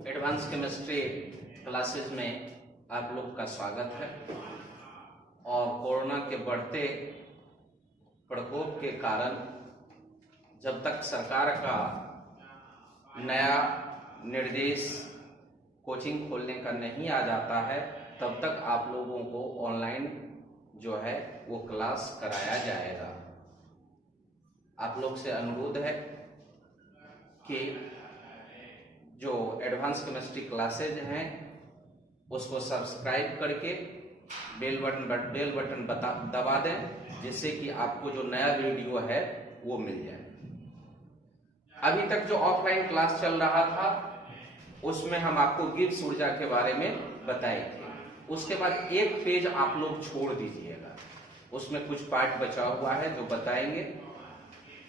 Advance chemistry classes में आप लोग का स्वागत है। और कोरोना के बढ़ते प्रकोप के कारण जब तक सरकार का नया निर्देश कोचिंग खोलने का नहीं आ जाता है तब तक आप लोगों को ऑनलाइन जो है वो क्लास कराया जाएगा। आप लोग से अनुरोध है कि जो एडवांस केमिस्ट्री क्लासेज हैं उसको सब्सक्राइब करके बेल बटन दबा दें, जिससे कि आपको जो नया वीडियो है वो मिल जाए। अभी तक जो ऑफलाइन क्लास चल रहा था उसमें हम आपको गिब्स ऊर्जा के बारे में बताए थे। उसके बाद एक पेज आप लोग छोड़ दीजिएगा, उसमें कुछ पार्ट बचा हुआ है जो बताएंगे।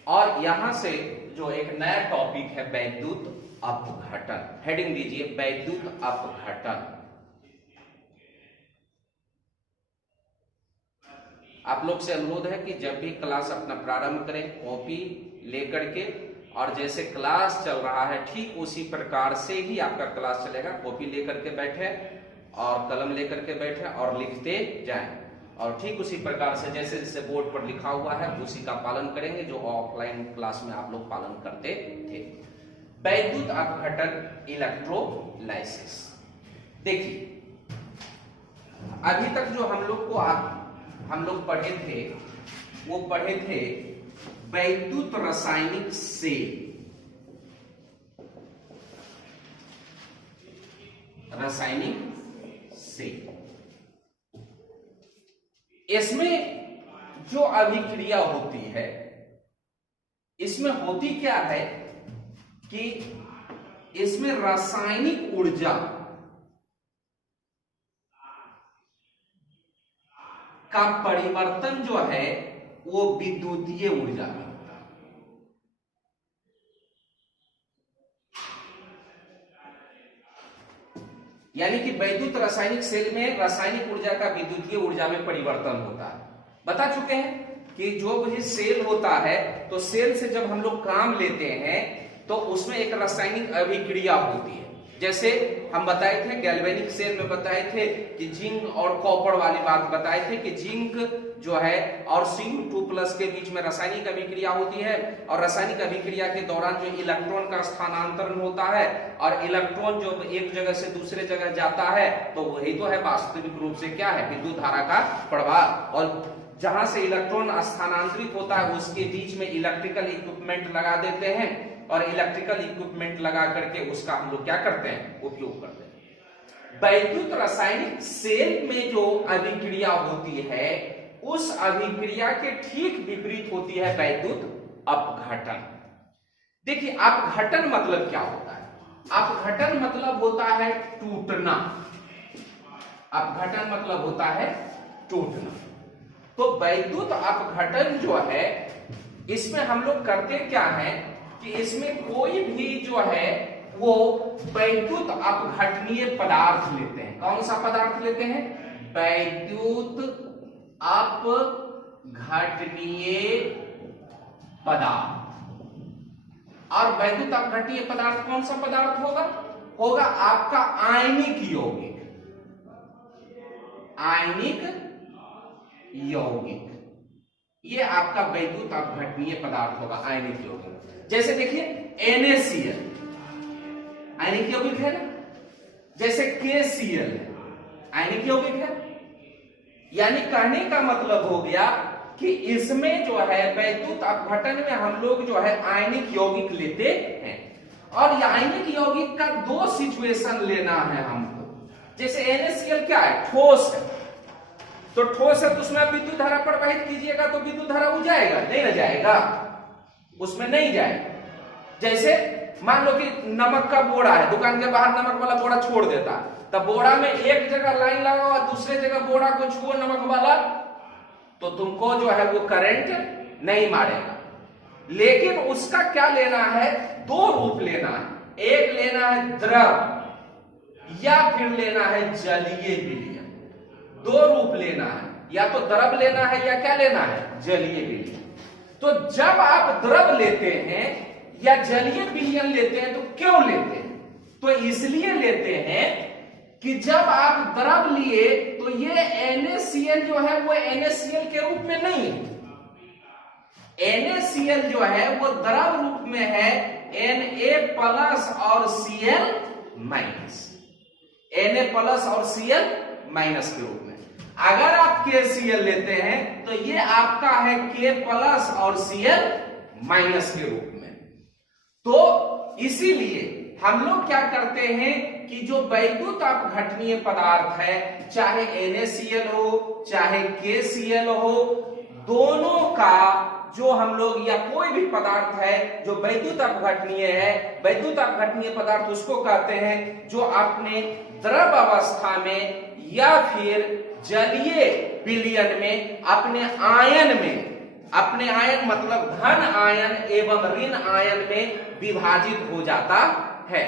और यहां से जो एक नया टॉपिक है वैद्युत अपघटन, हेडिंग दीजिए वैद्युत अपघटन। आप लोग से अनुरोध है कि जब भी क्लास अपना प्रारंभ करें कॉपी लेकर के, और जैसे क्लास चल रहा है ठीक उसी प्रकार से ही आपका क्लास चलेगा। कॉपी लेकर के बैठे और कलम लेकर के बैठे और लिखते जाएं, और ठीक उसी प्रकार से जैसे जैसे बोर्ड पर लिखा हुआ है उसी का पालन करेंगे जो ऑफलाइन क्लास में आप लोग पालन करते थे। वैद्युत अपघटन इलेक्ट्रोलाइसिस। देखिए अभी तक जो हम लोग पढ़े थे वो पढ़े थे वैद्युत रासायनिक सेल। रासायनिक सेल, इसमें जो अभिक्रिया होती है इसमें होती क्या है कि इसमें रासायनिक ऊर्जा का परिवर्तन जो है वो विद्युतीय ऊर्जा में होता है। यानी कि वैद्युत रासायनिक सेल में रासायनिक ऊर्जा का विद्युतीय ऊर्जा में परिवर्तन होता है। बता चुके हैं कि जो भी सेल होता है तो सेल से जब हम लोग काम लेते हैं तो उसमें एक रासायनिक अभिक्रिया होती है। जैसे हम बताए थे गैल्वेनिक सेल में बताए थे कि जिंक और कॉपर वाली बात बताए थे कि जिंक जो है और Cu2+ के बीच में रासायनिक अभिक्रिया होती है, और रासायनिक अभिक्रिया के दौरान जो इलेक्ट्रॉन का स्थानांतरण होता है और इलेक्ट्रॉन जो एक जगह से दूसरे जगह जाता है तो वही तो है वास्तविक रूप से क्या है, विद्युत धारा का प्रवाह। और जहां से इलेक्ट्रॉन स्थानांतरित होता है उसके बीच में इलेक्ट्रिकल इक्विपमेंट लगा देते हैं, और इलेक्ट्रिकल इक्विपमेंट लगा करके उसका हम लोग क्या करते हैं, उपयोग करते हैं। वैद्युत रासायनिक सेल में जो अभिक्रिया होती है उस अभिक्रिया के ठीक विपरीत होती है वैद्युत अपघटन। देखिए अपघटन मतलब क्या होता है? अपघटन मतलब होता है टूटना। अपघटन मतलब होता है टूटना। तो वैद्युत अपघटन जो है इसमें हम लोग करते क्या है कि इसमें कोई भी जो है वो वैद्युत अपघटनीय पदार्थ लेते हैं। कौन सा पदार्थ लेते हैं? वैद्युत अपघटनीय पदार्थ। और वैद्युत अपघटनीय पदार्थ कौन सा पदार्थ होगा? होगा आपका आयनिक यौगिक। आयनिक यौगिक ये आपका वैद्युत अपघटनीय पदार्थ होगा, आयनिक यौगिक। जैसे देखिए NaCl आयनिक यौगिक है ना, जैसे KCl आयनिक यौगिक है। यानी कहने का मतलब हो गया कि इसमें जो है वैद्युत अपघटन में हम लोग जो है आयनिक यौगिक लेते हैं। और ये आयनिक यौगिक का दो सिचुएशन लेना है हमको। जैसे NaCl क्या है? ठोस है। तो ठोस है तो उसमें आप विद्युत धारा प्रवाहित कीजिएगा तो विद्युत धारा हो जाएगा? नहीं ना जाएगा, उसमें नहीं जाएगा। जैसे मान लो कि नमक का बोरा है, दुकान के बाहर नमक वाला बोरा छोड़ देता, तब बोरा में एक जगह लाइन लगाओ और दूसरे जगह बोरा को छुओ नमक वाला, तो तुमको जो है वो करंट नहीं मारेगा। लेकिन उसका क्या लेना है? दो रूप लेना है। एक लेना है द्रव या फिर लेना है जलीय विलयन। दो रूप लेना है, या तो द्रव लेना है या क्या लेना है? जलीय विलयन। तो जब आप द्रव लेते हैं या जलीय विलयन लेते हैं तो क्यों लेते हैं? तो इसलिए लेते हैं कि जब आप द्रव लिए तो ये NaCl जो है वो NaCl के रूप में नहीं है। NaCl जो है वो द्रव रूप में है Na प्लस और Cl माइनस, Na प्लस और Cl माइनस के रूप में। अगर आप KCl लेते हैं तो ये आपका है K प्लस और Cl माइनस के रूप में। तो इसीलिए हम लोग क्या करते हैं कि जो वैद्युत अपघटनीय पदार्थ है, चाहे NaCl हो चाहे KCl हो, दोनों का जो हम लोग या कोई भी पदार्थ है जो वैद्युत अपघटनीय है, वैद्युत अपघटनीय पदार्थ उसको कहते हैं जो अपने द्रव अवस्था में या फिर जलीय विलयन में अपने आयन में, अपने आयन मतलब धन आयन एवं ऋण आयन में विभाजित हो जाता है।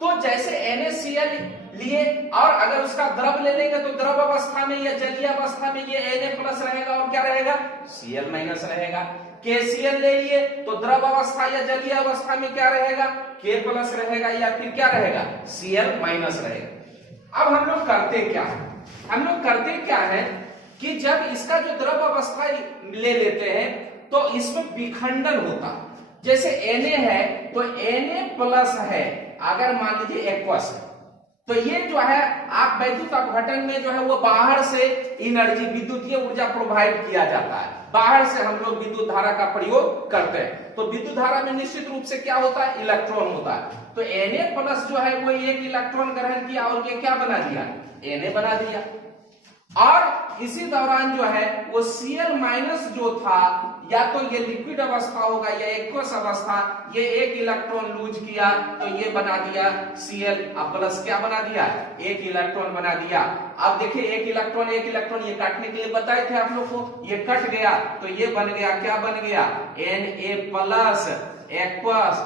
तो जैसे NaCl लिए और अगर उसका द्रव ले लेंगे तो द्रव अवस्था में या जलीय अवस्था में ये Na प्लस रहेगा और क्या रहेगा, Cl माइनस रहेगा। KCl ले लिए तो द्रव अवस्था या जलीय अवस्था में क्या रहेगा, K प्लस रहेगा या फिर क्या रहेगा, Cl माइनस रहेगा। अब हम लोग करते क्या है, हम लोग करते क्या है कि जब इसका जो द्रव अवस्था ले लेते हैं तो इसमें विखंडन होता है। जैसे Na है तो Na प्लस है, अगर मान लीजिए एक्वस है तो ये जो है आप वैद्युत अपघटन में जो है वो बाहर से एनर्जी, विद्युतीय ऊर्जा प्रोवाइड किया जाता है, बाहर से हम लोग विद्युत धारा का प्रयोग करते हैं। तो विद्युत धारा में निश्चित रूप से क्या होता है, इलेक्ट्रॉन होता है। तो Na प्लस जो है वो एक इलेक्ट्रॉन ग्रहण किया और ये क्या बना दिया, Na बना दिया। और इसी दौरान जो है वो Cl माइनस जो था, या तो ये लिक्विड अवस्था होगा या एक्वस अवस्था, ये एक इलेक्ट्रॉन लूज किया तो ये बना दिया Cl प्लस, क्या बना दिया, एक इलेक्ट्रॉन बना दिया। अब देखिए एक इलेक्ट्रॉन ये काटने के लिए बताए थे आप लोग को, ये कट गया तो ये बन गया, क्या बन गया, Na plus aqueous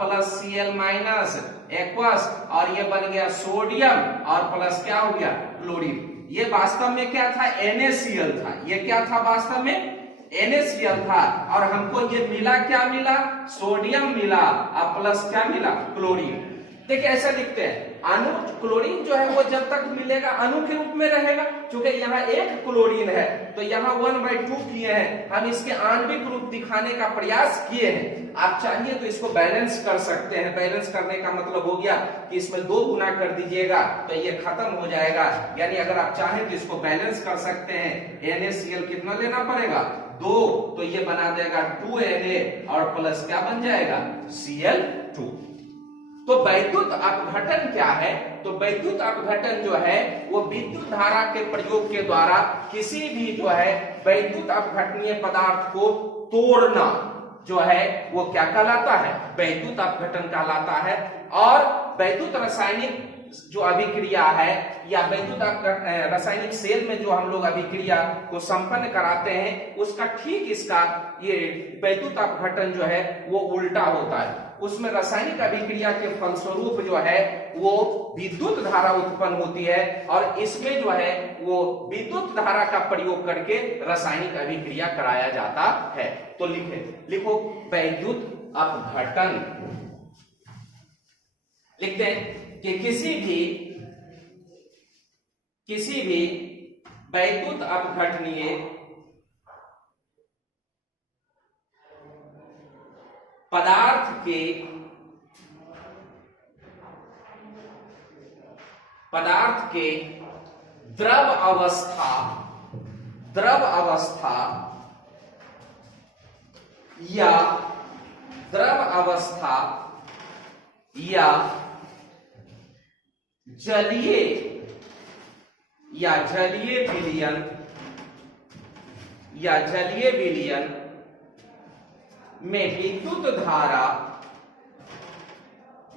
plus Cl minus aqueous, और ये बन गया सोडियम और प्लस क्या हो गया, क्लोरीन। ये वास्तव में क्या था, NaCl था। ये क्या था, वास्तव में NaCl था, और हमको ये मिला, क्या मिला, सोडियम मिला और प्लस क्या मिला, क्लोरीन। देखिए ऐसा लिखते हैं, अणु क्लोरीन जो है वो जब तक मिलेगा अणु के रूप में रहेगा। क्योंकि यहाँ एक क्लोरीन है तो यहाँ 1/2 किए हैं, हम इसके आणविक रूप दिखाने का प्रयास किए हैं। आप चाहिए तो इसको बैलेंस कर सकते हैं। बैलेंस करने का मतलब हो गया कि इसमें 2 गुना कर दीजिएगा तो ये खत्म हो जाएगा। यानी अगर आप चाहें तो इसको बैलेंस कर सकते हैं। NaCl कितना लेना पड़ेगा, 2, तो ये बना देगा 2Na और प्लस क्या बन जाएगा, Cl2। तो वैद्युत अपघटन क्या है, तो वैद्युत अपघटन जो है वो विद्युत धारा के प्रयोग के द्वारा किसी भी जो है वैद्युत अपघटनीय पदार्थ को तोड़ना जो है वो क्या कहलाता है, वैद्युत अपघटन कहलाता है। और वैद्युत रासायनिक जो अभिक्रिया है या वैद्युत रासायनिक सेल में जो हम लोग अभिक्रिया को संपन्न कराते हैं, उसका ठीक इसका ये वैद्युत अपघटन जो है वो उल्टा होता है। उसमें रासायनिक अभिक्रिया के फलस्वरूप जो है वो विद्युत धारा उत्पन्न होती है, और इसमें जो है वो विद्युत धारा का प्रयोग करके रासायनिक अभिक्रिया कराया जाता है। तो लिखो वैद्युत अपघटन। लिखते हैं कि किसी भी वैद्युत अपघटनीय पदार्थ के द्रव अवस्था या जलीय विलयन में विद्युत धारा,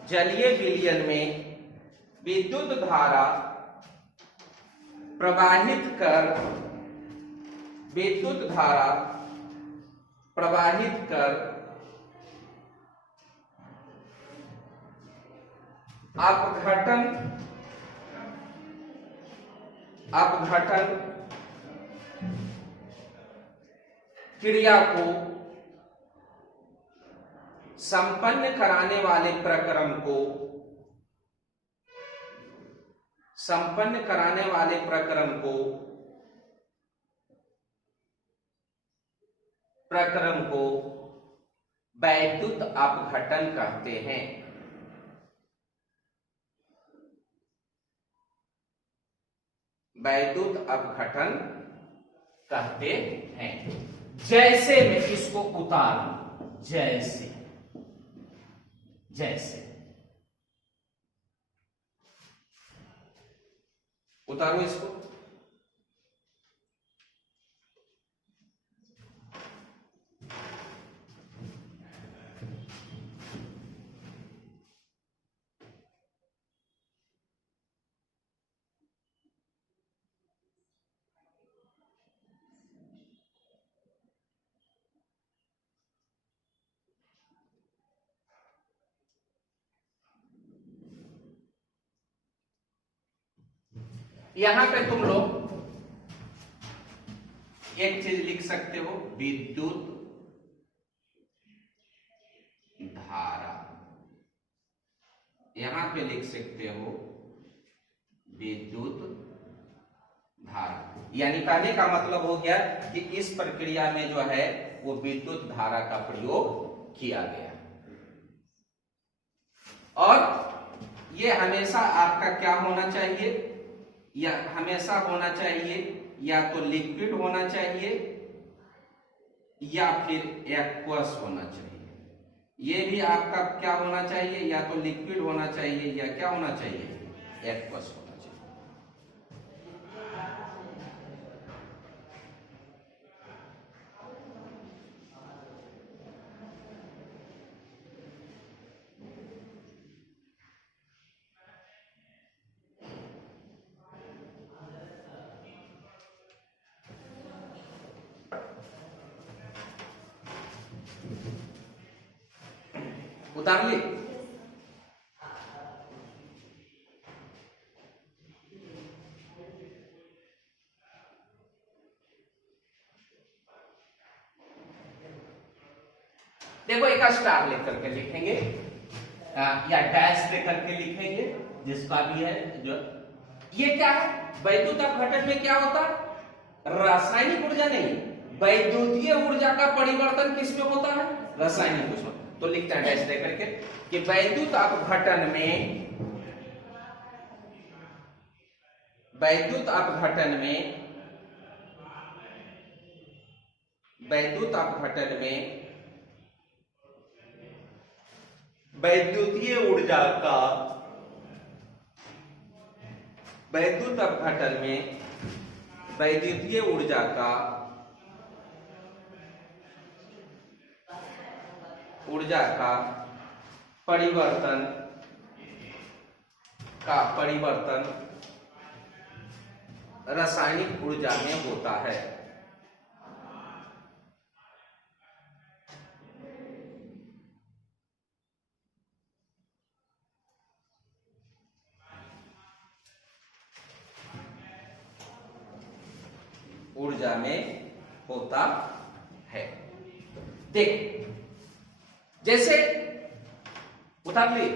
जलीय विलयन में विद्युत धारा प्रवाहित कर अपघटन क्रिया को संपन्न कराने वाले प्रक्रम को संपन्न कराने वाले प्रक्रम को वैद्युत अपघटन कहते हैं। वैद्युत अपघटन कहते हैं। जैसे मैं इसको उतारूं, जैसे उतारूं इसको, यहां पे तुम लोग एक चीज लिख सकते हो, विद्युत धारा। यहां पे लिख सकते हो विद्युत धारा, यानी कहने का मतलब हो गया कि इस प्रक्रिया में जो है वो विद्युत धारा का प्रयोग किया गया। और ये हमेशा आपका क्या होना चाहिए, या हमेशा होना चाहिए या तो लिक्विड होना चाहिए या फिर एक्वस होना चाहिए। ये भी आपका क्या होना चाहिए, या तो लिक्विड होना चाहिए या क्या होना चाहिए, एक्वस होना चाहिए। उतार ली? देखो एक स्टार लेकर के लिखेंगे या डैश लेकर के लिखेंगे, जिसका भी है। जो ये क्या है, वैद्युत अपघटन में क्या होता है, रासायनिक ऊर्जा नहीं, वैद्युतीय ऊर्जा का परिवर्तन किसमें होता है, रासायनिक ऊर्जा। तो लिखते हैं डैश लेकर के कि वैद्युत अपघटन में वैद्युत अपघटन में वैद्युतीय ऊर्जा का वैद्युत अपघटन में वैद्युतीय ऊर्जा का परिवर्तन रासायनिक ऊर्जा में होता है। ऊर्जा में होता है। देख जैसे उतार ली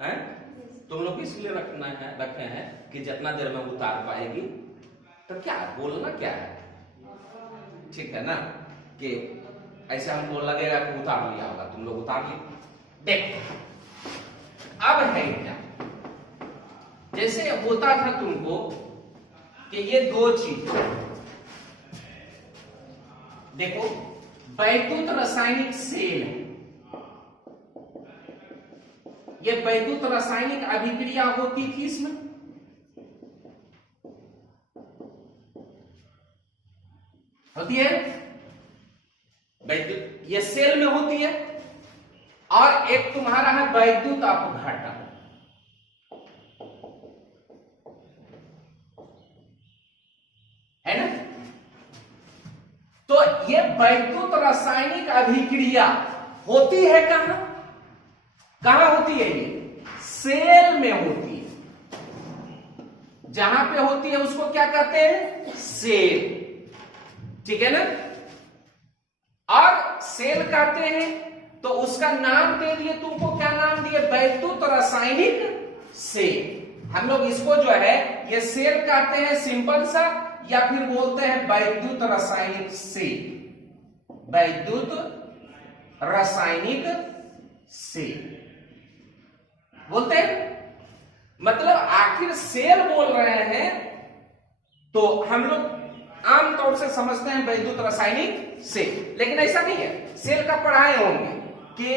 है, तुम लोग इसलिए रखे हैं कि जितना देर में उतार पाएगी तो क्या बोलना क्या है, ठीक है ना, कि ऐसे हमको लगेगा कि उतार लिया होगा, तुम लोग उतार ली। देख अब है क्या, जैसे होता था तुमको कि ये दो चीज देखो, वैद्युत रासायनिक सेल है, ये वैद्युत रासायनिक अभिक्रिया होती थी इसमें, होती है वैद्युत, ये सेल में होती है। और एक तुम्हारा है वैद्युत अपघटन, है ना। तो ये वैद्युत रासायनिक अभिक्रिया होती है कहां, कहां होती है, ये सेल में होती है। जहां पे होती है उसको क्या कहते हैं, सेल, ठीक है ना। और सेल कहते हैं तो उसका नाम दे दिए तुमको, क्या नाम दिए, वैद्युत रासायनिक सेल। हम लोग इसको जो है ये सेल कहते हैं सिंपल सा, या फिर बोलते हैं वैद्युत रासायनिक सेल, वैद्युत रासायनिक सेल बोलते हैं। मतलब आखिर सेल बोल रहे हैं तो हम लोग आमतौर से समझते हैं वैद्युत रासायनिक सेल, लेकिन ऐसा नहीं है। सेल का पढ़ाए होंगे कि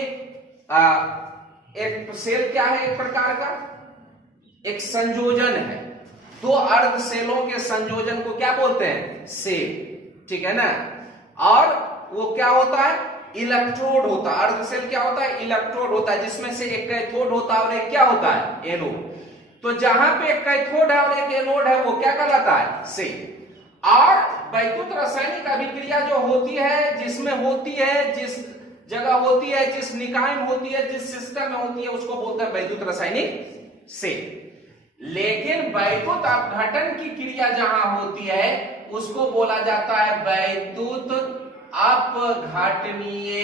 एक सेल क्या है, एक प्रकार का एक संयोजन है, दो अर्ध सेलों के संयोजन को क्या बोलते हैं, सेल, ठीक है ना। और वो क्या होता है, इलेक्ट्रोड होता है। अर्ध सेल क्या होता है, इलेक्ट्रोड होता है, जिसमें से एक कैथोड होता है और एक क्या होता है, एनोड। तो जहां पे एक कैथोड है और एक एनोड है वो क्या कहलाता है, सेल। और वैद्युत रासायनिक अभिक्रिया जो होती है, जिसमें होती है, जिस जगह होती है, जिस निकाय में होती है, जिस सिस्टम में होती है, उसको बोलते हैं वैद्युत रासायनिक सेल। लेकिन वैद्युत अपघटन की क्रिया जहां होती है उसको बोला जाता है वैद्युत अपघटनीय,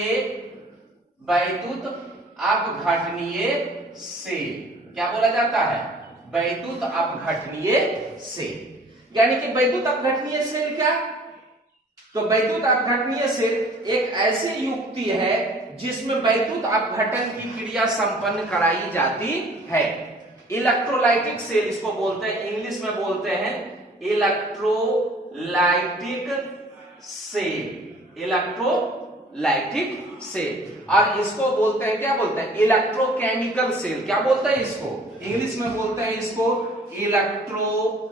वैद्युत अपघटनीय सेल। क्या बोला जाता है, वैद्युत अपघटनीय सेल। यानी कि वैद्युत अपघटनीय सेल क्या, तो वैद्युत अपघटनीय सेल एक ऐसी युक्ति है जिसमें वैद्युत अपघटन की क्रिया संपन्न कराई जाती है। इलेक्ट्रोलाइटिक सेल इसको बोलते हैं, इंग्लिश में बोलते हैं इलेक्ट्रोलाइटिक सेल, इलेक्ट्रोलाइटिक सेल। और इसको बोलते हैं, क्या बोलते हैं, इलेक्ट्रोकेमिकल सेल। क्या बोलते हैं इसको, इंग्लिश में बोलते हैं इसको इलेक्ट्रोकेमिकल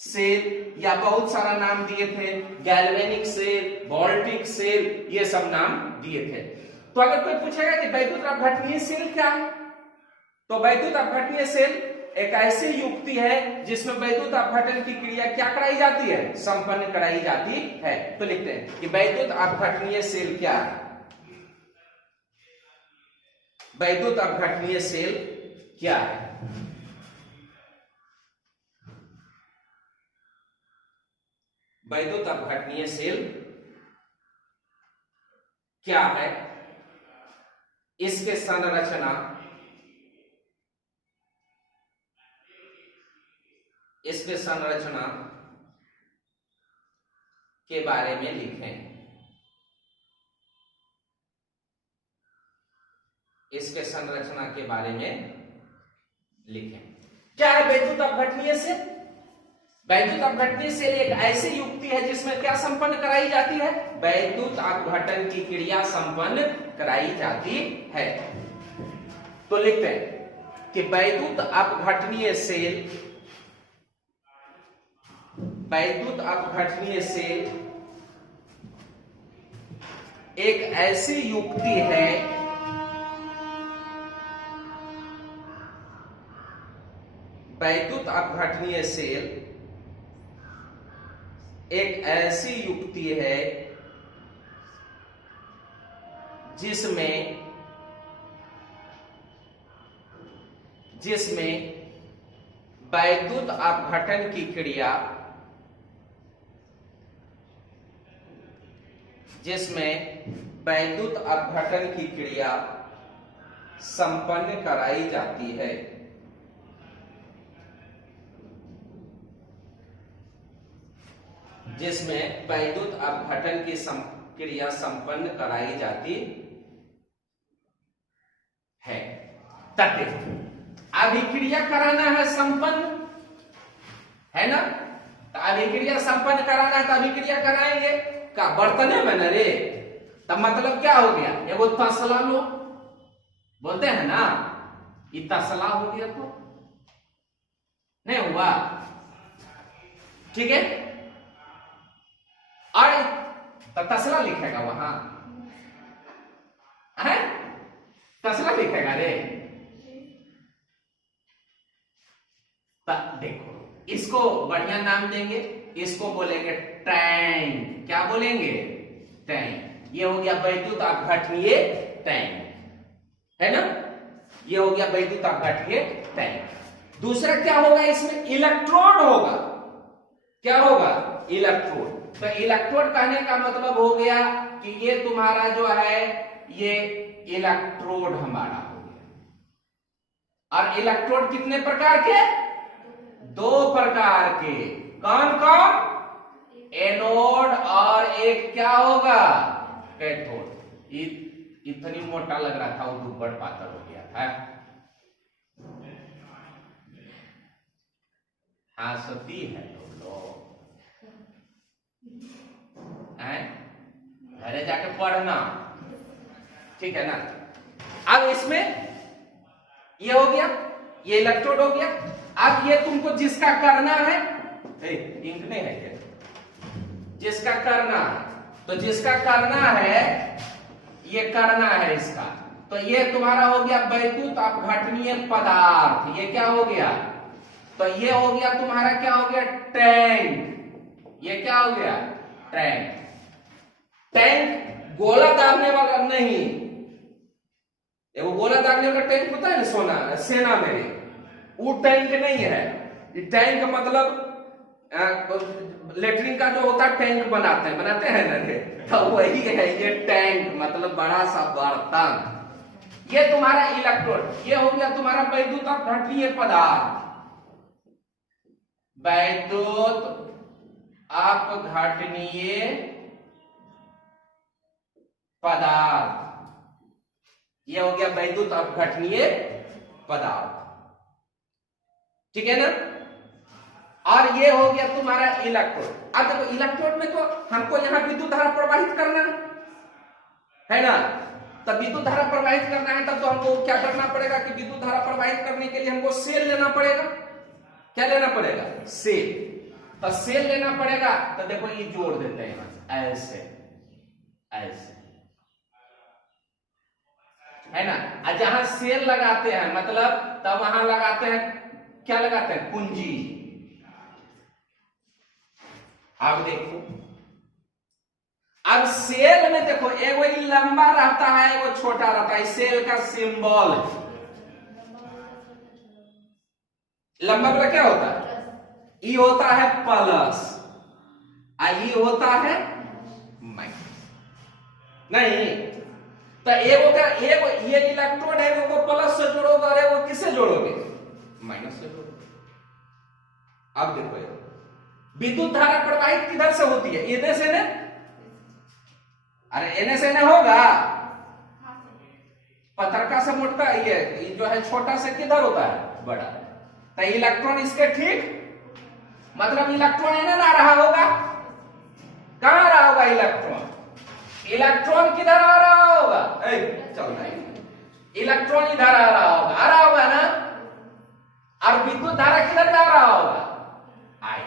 सेल, या बहुत सारा नाम दिए थे, गैल्वेनिक सेल, वोल्टिक सेल, ये सब नाम दिए थे। तो अगर कोई पूछेगा कि वैद्युत अपघटनीय सेल क्या है, तो वैद्युत अपघटनीय सेल एक ऐसी युक्ति है जिसमें वैद्युत अपघटन की क्रिया क्या कराई जाती है, संपन्न कराई जाती है। तो लिखते हैं कि वैद्युत अपघटनीय सेल क्या है, वैद्युत अपघटनीय सेल क्या है। वैद्युत अपघटनीय सेल क्या है, इसके संरचना, इसके संरचना के बारे में लिखें, इसके संरचना के बारे में लिखें। क्या है वैद्युत अपघटनीय सेल, वैद्युत अपघटनीय सेल एक ऐसी युक्ति है जिसमें क्या संपन्न कराई जाती है, वैद्युत अपघटन की क्रिया संपन्न कराई जाती है। तो लिखते हैं कि वैद्युत अपघटनीय सेल, वैद्युत अपघटनीय सेल एक ऐसी युक्ति है, वैद्युत अपघटनीय सेल एक ऐसी युक्ति है जिसमें वैद्युत अपघटन की क्रिया, जिसमें वैद्युत अपघटन की क्रिया संपन्न कराई जाती है, जिसमें वैद्युत अपघटन की क्रिया संपन्न कराई जाती है। तब अभिक्रिया कराना है संपन्न, है ना, तो अभिक्रिया संपन्न कराना है तो अभिक्रिया कराएंगे का बर्तने में न रे, तब मतलब क्या हो गया, एगो तसला लो, बोलते हैं ना, ये तसला हो गया, तो नहीं हुआ, ठीक है। और तसला लिखेगा वहां है, तसला लिखेगा रे, देखो इसको बढ़िया नाम देंगे, इसको बोलेंगे टैंक। क्या बोलेंगे, टैंक। ये हो गया वैद्युत अपघटनीय टैंक, है ना, ये हो गया वैद्युत अपघटनीय टैंक। दूसरा क्या होगा, इसमें इलेक्ट्रोड होगा। क्या होगा, इलेक्ट्रोड। तो इलेक्ट्रोड कहने का मतलब हो गया कि ये तुम्हारा जो है ये इलेक्ट्रोड हमारा हो गया, और इलेक्ट्रोड कितने प्रकार के? दो प्रकार के। कौन कौन? एनोड और एक क्या होगा? कैथोड। इतनी मोटा लग रहा था वो दुब्बड़ पातर हो गया था। हंसती है तुम लोग, घरे जाके पढ़ना, ठीक है ना? अब इसमें ये हो गया, ये इलेक्ट्रोड हो गया। अब ये तुमको जिसका करना है, इंक नहीं है क्या? जिसका करना है, तो जिसका करना है, ये करना है इसका, तो ये तुम्हारा हो गया वैद्युत अपघटनीय पदार्थ। ये क्या हो गया? तो ये हो गया तुम्हारा क्या हो गया? टैंक। ये क्या हो गया? टैंक। टैंक गोला दागने वाला नहीं, वो गोला दागने वाला टैंक होता है ना सोना सेना में, वो टैंक नहीं है। टैंक मतलब लेटरिन का जो होता है टैंक बनाते हैं ना, तो वही है ये टैंक, मतलब बड़ा सा बर्तन। ये तुम्हारा इलेक्ट्रोड, ये हो गया तुम्हारा वैद्युत अपघटनीय पदार्थ। वैद्युत अपघटनीय पदार्थ, ये हो गया वैद्युत अपघटनीय पदार्थ, ठीक है ना? और ये हो गया तुम्हारा इलेक्ट्रोड। अब देखो इलेक्ट्रोड में तो हमको यहां विद्युत धारा प्रवाहित करना है ना? तब विद्युत धारा प्रवाहित करना है, तब तो हमको क्या करना पड़ेगा कि विद्युत धारा प्रवाहित करने के लिए हमको सेल लेना पड़ेगा। क्या लेना पड़ेगा? सेल। तो सेल लेना पड़ेगा, तो देखो ये जोड़ देते हैं ऐसे ऐसे, है ना? और जहां सेल लगाते हैं मतलब तब वहां लगाते हैं, क्या लगाते हैं? कुंजी। अब देखो, अब सेल में देखो एगो लंबा रहता है, एगो छोटा रहता है। सेल का सिंबल लंबा वाला क्या होता है? ई होता है प्लस, आई होता है माइनस। नहीं, तो एगो का एगो ये इलेक्ट्रोड है, एगो प्लस से जोड़ोगे और एगो किससे जोड़ोगे? माइनस से जोड़ोगे। अब देखो विद्युत धारा प्रवाहित किधर से होती है? एने से ना? अरे एने से ना होगा, पत्रका से मोटा, ये जो है छोटा से किधर होता है? बड़ा। तो इलेक्ट्रॉन इसके ठीक, मतलब इलेक्ट्रॉन इधर आ रहा होगा। कहां आ रहा होगा इलेक्ट्रॉन? इलेक्ट्रॉन किधर आ रहा होगा? चल रहा, इलेक्ट्रॉन इधर आ रहा होगा ना? और विद्युत धारा किधर जा रहा होगा? आई।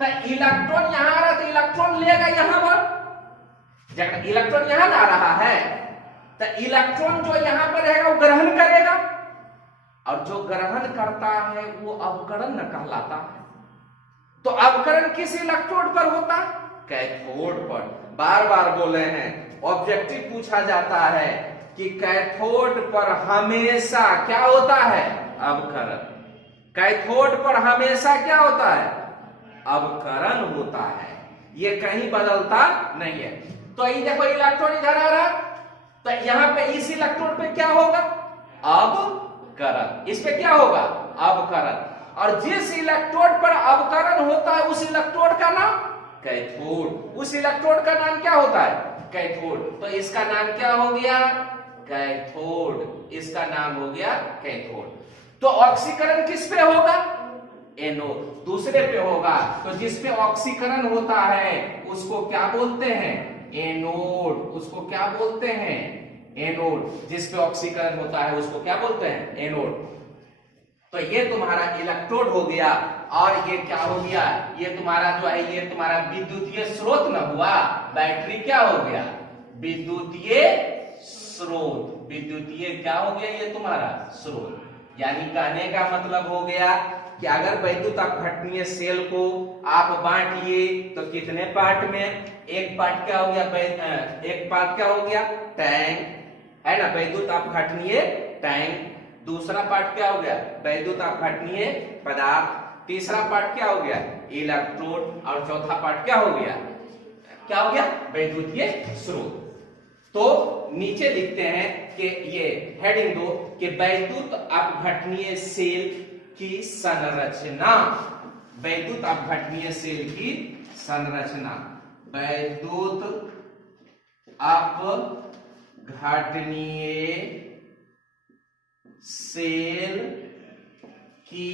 तो इलेक्ट्रॉन यहां आ रहा, तो इलेक्ट्रॉन लेगा यहां पर। जब इलेक्ट्रॉन यहां आ रहा है, तो इलेक्ट्रॉन जो यहां पर रहेगा वो ग्रहण करेगा, और जो ग्रहण करता है वो अवकरण न कहलाता है। तो अवकरण किस इलेक्ट्रोड पर होता है? कैथोड पर। बार बार बोले हैं, ऑब्जेक्टिव पूछा जाता है कि कैथोड पर हमेशा क्या होता है? अवकरण। कैथोड पर हमेशा क्या होता है? अवकरण होता है, ये कहीं बदलता नहीं है। तो ये देखो इलेक्ट्रॉन इधर आ रहा, तो यहां पे इस इलेक्ट्रोड पे क्या होगा? अवकरण। इस पे क्या होगा? अवकरण। और जिस इलेक्ट्रोड पर अवकरण होता है उस इलेक्ट्रोड का नाम कैथोड। उस इलेक्ट्रोड का नाम क्या होता है? कैथोड। तो इसका नाम क्या हो गया? कैथोड। इसका नाम हो गया कैथोड। तो ऑक्सीकरण किस पे होगा? एनोड। दूसरे पे होगा। तो जिस पे ऑक्सीकरण होता है उसको क्या बोलते हैं? एनोड। उसको क्या बोलते हैं? एनोड। जिस पे ऑक्सीकरण होता है उसको क्या बोलते हैं? एनोड। तो ये तुम्हारा इलेक्ट्रोड हो गया। और ये क्या हो गया? ये तुम्हारा जो है ये तुम्हारा विद्युतीय स्रोत न हुआ, बैटरी क्या हो गया? विद्युतीय स्रोत। विद्युतीय क्या हो गया? ये तुम्हारा स्रोत। यानी कहने का मतलब हो गया कि अगर वैद्युत अपघटनीय सेल को आप बांटिए तो कितने पार्ट में? एक पार्ट क्या हो गया? एक पार्ट क्या हो गया? टैंक, है ना? वैद्युत अपघटनीय टैंक। दूसरा पार्ट क्या हो गया? वैद्युत अपघटनीय पदार्थ। तीसरा पार्ट क्या हो गया? इलेक्ट्रोड। और चौथा पार्ट क्या हो गया? क्या हो गया? वैद्युतीय स्रोत। तो नीचे लिखते हैं कि ये हेडिंग दो कि वैद्युत अपघटनीय सेल की संरचना, वैद्युत अपघटनीय सेल की संरचना, वैद्युत अपघटनीय सेल की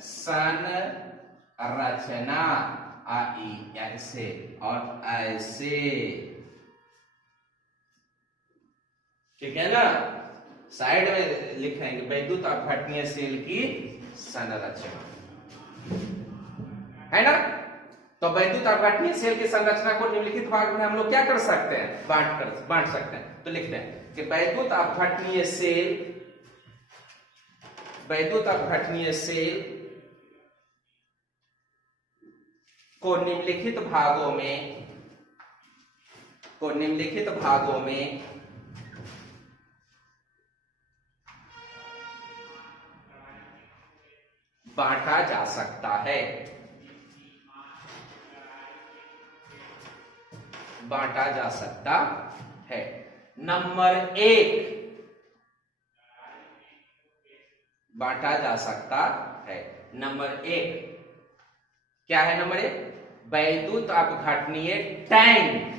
संरचना, आई ऐसे और ऐसे, ठीक है ना। साइड में लिखेंगे वैद्युत अपघटनीय सेल की संरचना, है ना। तो वैद्युत अपघटनीय सेल की संरचना को निम्नलिखित भाग में हम लोग क्या कर सकते हैं, बांट सकते हैं। तो लिखते हैं कि वैद्युत अपघटनीय सेल, वैद्युत अपघटनीय सेल को निम्नलिखित भागों में बांटा जा सकता है, बांटा जा सकता है। नंबर 1 बांटा जा सकता है। नंबर 1 क्या है? नंबर 1 वैद्युत अपघटनीय टैंक।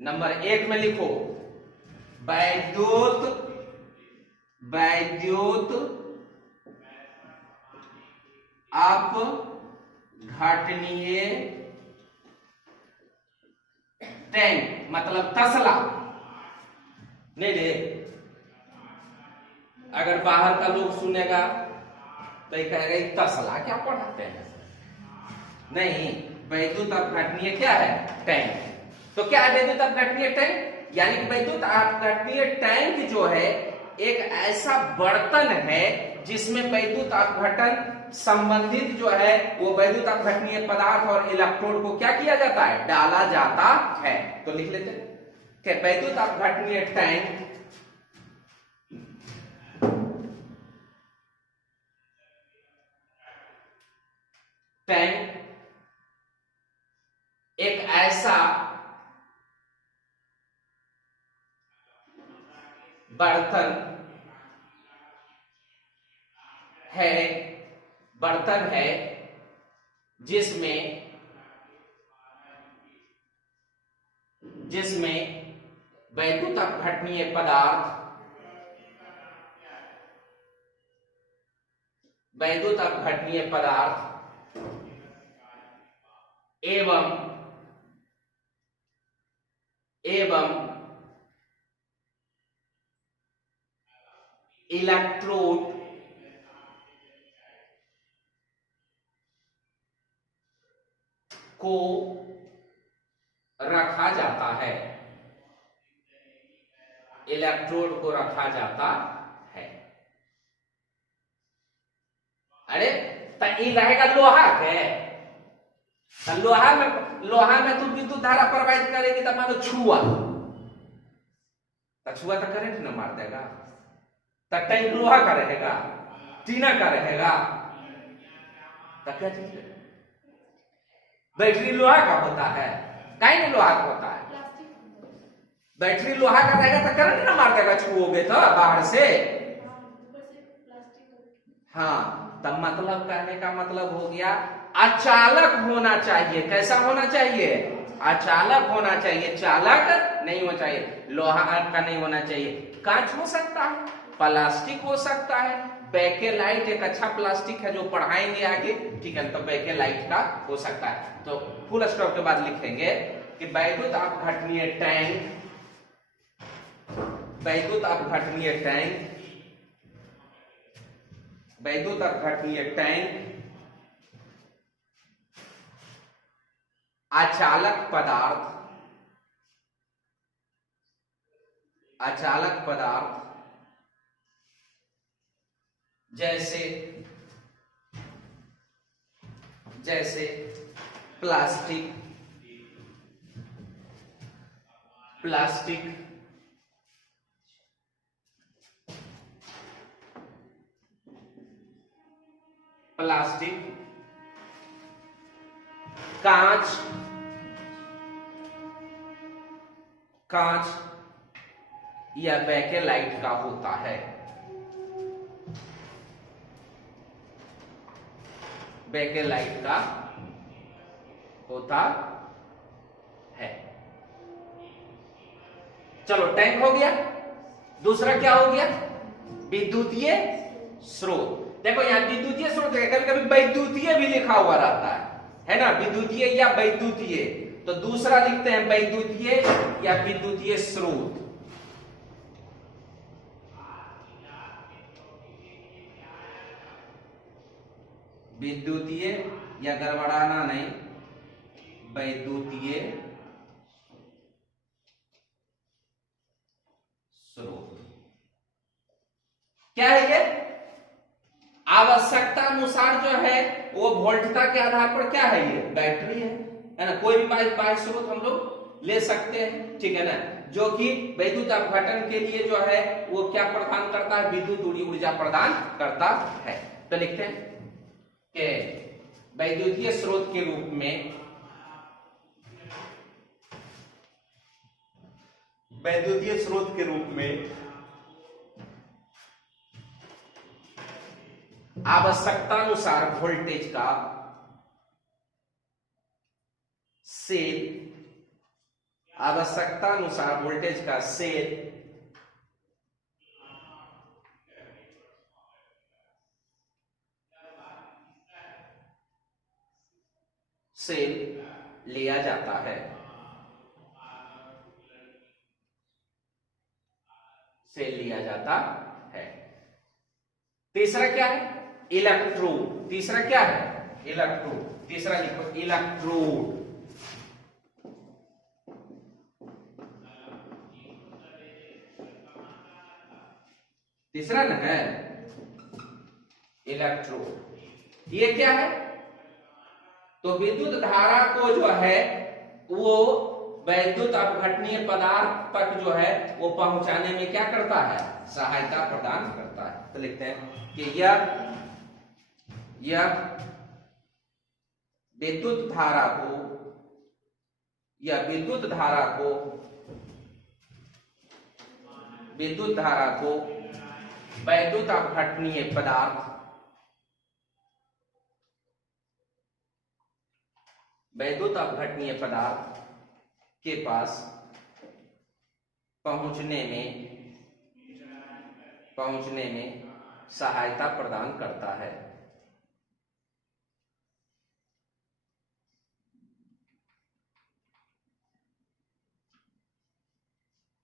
नंबर 1 में लिखो वैद्युत अपघटनीय टैंक, मतलब तसला। नहीं रे, अगर बाहर का लोग सुनेगा तो ये कहेगा ये तसला क्या पढ़ाते हैं। नहीं, वैद्युत अपघटनीय क्या है? टैंक। तो क्या है वैद्युत अपघटनीय टैंक? यानी कि वैद्युत अपघटनीय टैंक जो है एक ऐसा बर्तन है जिसमें वैद्युत अपघटन संबंधित जो है वो वैद्युत अपघटनीय पदार्थ और इलेक्ट्रोड को क्या किया जाता है? डाला जाता है। तो लिख लेते हैं कि वैद्युत अपघटनीय टैंक एक ऐसा बर्तन है जिसमें वैद्युत अपघटनीय पदार्थ एवं इलेक्ट्रोड को रखा जाता है, इलेक्ट्रोड को रखा जाता है। अरे तो ये रहेगा लोहा के, तो लोहा में तू विद्युत धारा प्रवाहित करेगी तो मान लो छुआ तो करंट न मार देगा। तो टैंक लोहा का रहेगा, टीना का रहेगा, तो क्या चीज है? बैटरी लोहा का होता है, कहीं नहीं लोहा का होता है। बैटरी लोहा का रहेगा तो करंट ना मार देगा छुओगे तो बाहर से। हाँ, तब मतलब कहने का मतलब हो गया अचालक होना चाहिए। कैसा होना चाहिए? अचालक होना चाहिए, चालक नहीं होना चाहिए। लोहा का नहीं होना चाहिए। कांच हो सकता है, प्लास्टिक हो सकता है, बेकेलाइट एक अच्छा प्लास्टिक है जो पढ़ाएंगे आगे, ठीक है। तो बेकेलाइट का हो सकता है। तो फुल स्टॉप के बाद लिखेंगे कि वैद्युत अपघटनीय टैंक अचालक पदार्थ जैसे प्लास्टिक कांच कांच या बैकेलाइट का होता है। बैकेलाइट का होता है। चलो टैंक हो गया। दूसरा क्या हो गया? विद्युतीय स्रोत। देखो यहां विद्युतीय स्रोत है, कभी कभी वैद्युतीय भी लिखा हुआ रहता है ना, विद्युतीय या वैद्युतीय। तो दूसरा लिखते हैं वैद्युतीय या विद्युतीय स्रोत। विद्युतीय या गड़बड़ाना नहीं, वैद्युतीय स्रोत। क्या है ये? आवश्यकता अनुसार जो है वो वोल्टता के आधार पर क्या है, ये बैटरी है ना। कोई भी बाह्य स्रोत हम लोग ले सकते हैं, ठीक है ना, जो कि विद्युत अपघटन के लिए जो है वो क्या प्रदान करता है, विद्युत ऊर्जा प्रदान करता है। तो लिखते हैं कि वैद्युतीय स्रोत के रूप में, वैद्युतीय स्रोत के रूप में आवश्यकतानुसार वोल्टेज का सेल, आवश्यकतानुसार वोल्टेज का सेल लिया जाता है। सेल लिया जाता है। तीसरा क्या है? इलेक्ट्रोड। तीसरा क्या है? इलेक्ट्रोड। तीसरा लिखो इलेक्ट्रोड। तीसरा ना है इलेक्ट्रोड। ये क्या है? तो विद्युत धारा को जो है वो वैद्युत अपघटनीय पदार्थ तक जो है वो पहुंचाने में क्या करता है? सहायता प्रदान करता है। तो लिखते हैं कि यह विद्युत धारा को, या विद्युत धारा को वैद्युत अपघटनीय पदार्थ, वैद्युत अपघटनीय पदार्थ के पास पहुंचने में सहायता प्रदान करता है।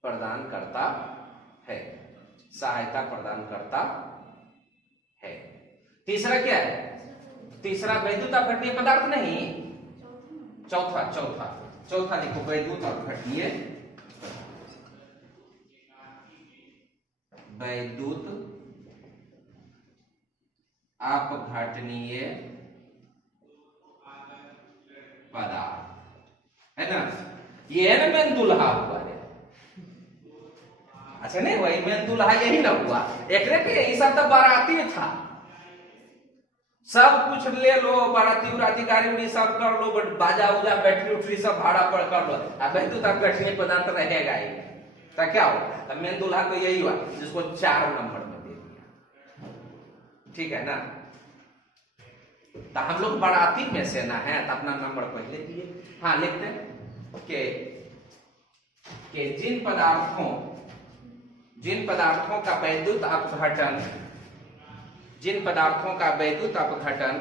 प्रदान करता है, सहायता प्रदान करता है। तीसरा क्या है? तीसरा वैद्युत अपघटनीय पदार्थ नहीं, चौथा देखो वैद्युत अपघटनीय, वैद्युत अपघटनीय पदार्थ है ना। ये है ना मेन दुल्हा हुआ है। अच्छा नहीं, वही मेन दुल्हा यही ना हुआ। एक ये सब तो बाराती था, सब कुछ ले लो, बाराती उराती गाड़ी उड़ी सब कर लो, बट बाजा उजा बैटरी उठरी सब भाड़ा पर कर लो। अब वैद्युत अपघटनीय पदार्थ रहेगा ही, तो क्या होगा? अब मेन दुल्हा तो यही हुआ जिसको 4 नंबर में दे दिया, ठीक है ना। तो हम लोग बाराती में से ना है, तो अपना नंबर पहले दिए। हाँ लिखते हैं कि जिन पदार्थों का वैद्युत अपघटन, जिन पदार्थों का वैद्युत अपघटन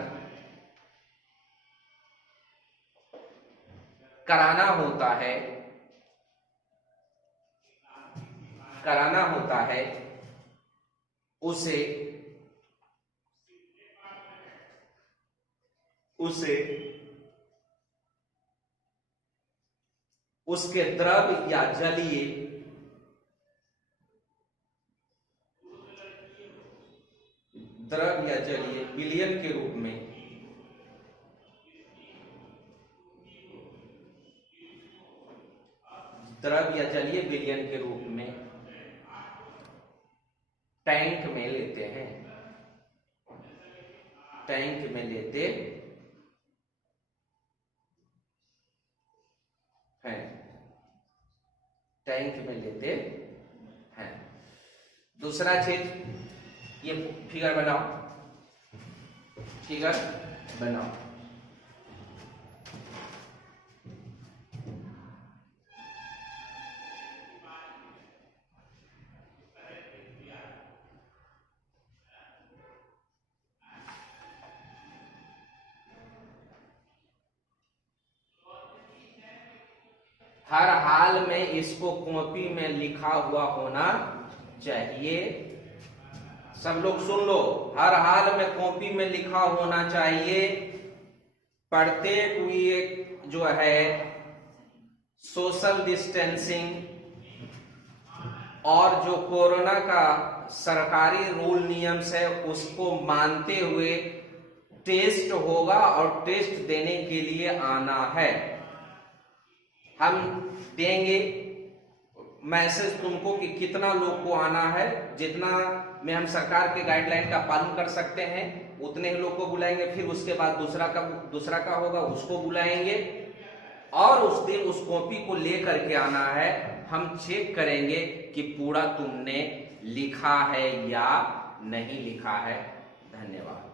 कराना होता है उसके द्रव या जलीय विलयन के रूप में द्रव या जलीय विलयन के रूप में टैंक में लेते हैं, टैंक में लेते हैं। टैंक में लेते हैं। दूसरा चीज, ये फिगर बनाओ, फिगर बनाओ। हर हाल में इसको कॉपी में लिखा हुआ होना चाहिए। सब लोग सुन लो, हर हाल में कॉपी में लिखा होना चाहिए। प्रत्येक वीक जो है सोशल डिस्टेंसिंग और जो कोरोना का सरकारी रूल नियम्स है उसको मानते हुए टेस्ट होगा और टेस्ट देने के लिए आना है। हम देंगे मैसेज तुमको कि कितना लोग को आना है, जितना में हम सरकार के गाइडलाइन का पालन कर सकते हैं उतने ही लोग को बुलाएंगे। फिर उसके बाद दूसरा का होगा, उसको बुलाएंगे और उस दिन उस कॉपी को लेकर के आना है। हम चेक करेंगे कि पूरा तुमने लिखा है या नहीं लिखा है। धन्यवाद।